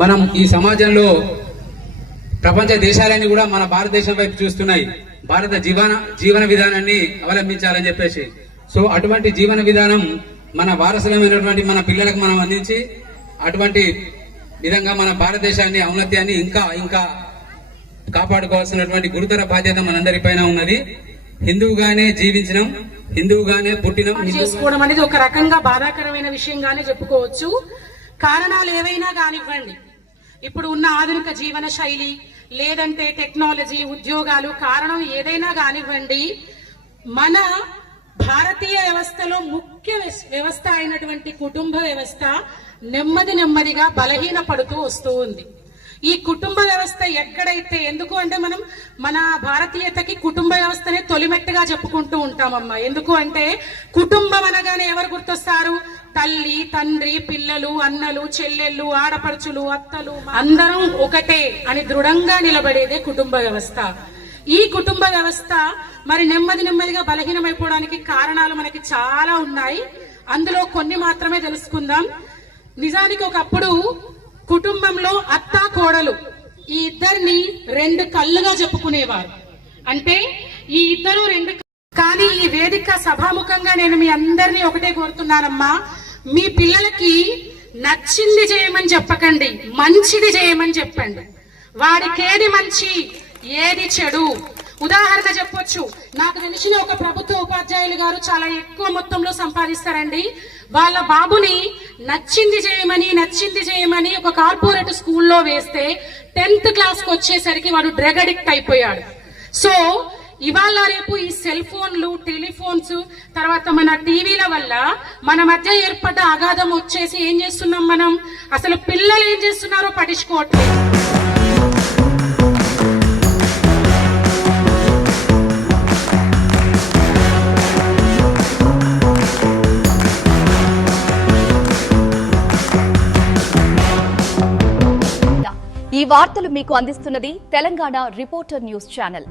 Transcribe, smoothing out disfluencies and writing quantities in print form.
మనం ఈ సమాజంలో ప్రపంచ దేశాలన్నీ కూడా మన భారతదేశం వైపు చూస్తున్నాయి. భారత జీవన విధానాన్ని అవలంబించాలని చెప్పేసి. సో అటువంటి జీవన విధానం మన వారసులమైనటువంటి మన పిల్లలకు మనం అందించి అటువంటి విధంగా మన భారతదేశాన్ని ఔన్నత్యాన్ని ఇంకా కాపాడుకోవాల్సినటువంటి గురుతర బాధ్యత మనందరిపైన ఉన్నది. హిందువుగానే జీవించడం, హిందువుగానే పుట్టినం చేసుకోవడం అనేది ఒక రకంగా బాధాకరమైన విషయంగానే చెప్పుకోవచ్చు. కారణాలు ఏవైనా కానివ్వండి, ఇప్పుడు ఉన్న ఆధునిక జీవన శైలి లేదంటే టెక్నాలజీ, ఉద్యోగాలు, కారణం ఏదైనా కానివ్వండి, మన భారతీయ వ్యవస్థలో ముఖ్య వ్యవస్థ అయినటువంటి కుటుంబ వ్యవస్థ నెమ్మదిగా బలహీన పడుతూ వస్తూ ఉంది. ఈ కుటుంబ వ్యవస్థ ఎక్కడైతే, ఎందుకు అంటే మనం మన భారతీయతకి కుటుంబ వ్యవస్థనే తొలిమెట్టుగా చెప్పుకుంటూ ఉంటామమ్మా. ఎందుకు అంటే కుటుంబం అనగానే ఎవరు గుర్తొస్తారు? తల్లి, తండ్రి, పిల్లలు, అన్నలు, చెల్లెళ్ళు, ఆడపడుచులు, అత్తలు, అందరం ఒకటే అని దృఢంగా నిలబడేదే కుటుంబ వ్యవస్థ. ఈ కుటుంబ వ్యవస్థ మరి నెమ్మదిగా బలహీనమైపోవడానికి కారణాలు మనకి చాలా ఉన్నాయి. అందులో కొన్ని మాత్రమే తెలుసుకుందాం. నిజానికి ఒకప్పుడు కుటుంబంలో అత్త కోడలు ఈ ఇద్దరిని రెండు కళ్ళుగా చెప్పుకునేవారు. అంటే ఈ ఇద్దరు రెండు. కానీ ఈ వేదిక సభాముఖంగా నేను మీ అందరినీ ఒకటే కోరుతున్నానమ్మా, మీ పిల్లలకి నచ్చింది చేయమని చెప్పకండి, మంచిది చేయమని చెప్పండి. వాడికేది మంచి, ఏది చెడు. ఉదాహరణ చెప్పొచ్చు, నాకు తెలిసిన ఒక ప్రభుత్వ ఉపాధ్యాయులు గారు చాలా ఎక్కువ మొత్తంలో సంపాదిస్తారండి. వాళ్ళ బాబుని నచ్చింది చేయమని ఒక కార్పొరేట్ స్కూల్లో వేస్తే 10th క్లాస్కి వచ్చేసరికి వాడు డ్రగ్ అడిక్ట్ అయిపోయాడు. సో ఇవాళ రేపు ఈ సెల్ ఫోన్లు, టెలిఫోన్స్, తర్వాత మన టీవీల వల్ల మన మధ్య ఏర్పడ్డ అగాధం వచ్చేసి ఏం చేస్తున్నాం మనం, అసలు పిల్లలు ఏం చేస్తున్నారో పట్టించుకోవట్లేదు. ఈ వార్తలు మీకు అందిస్తున్నది తెలంగాణ రిపోర్టర్ న్యూస్ ఛానల్.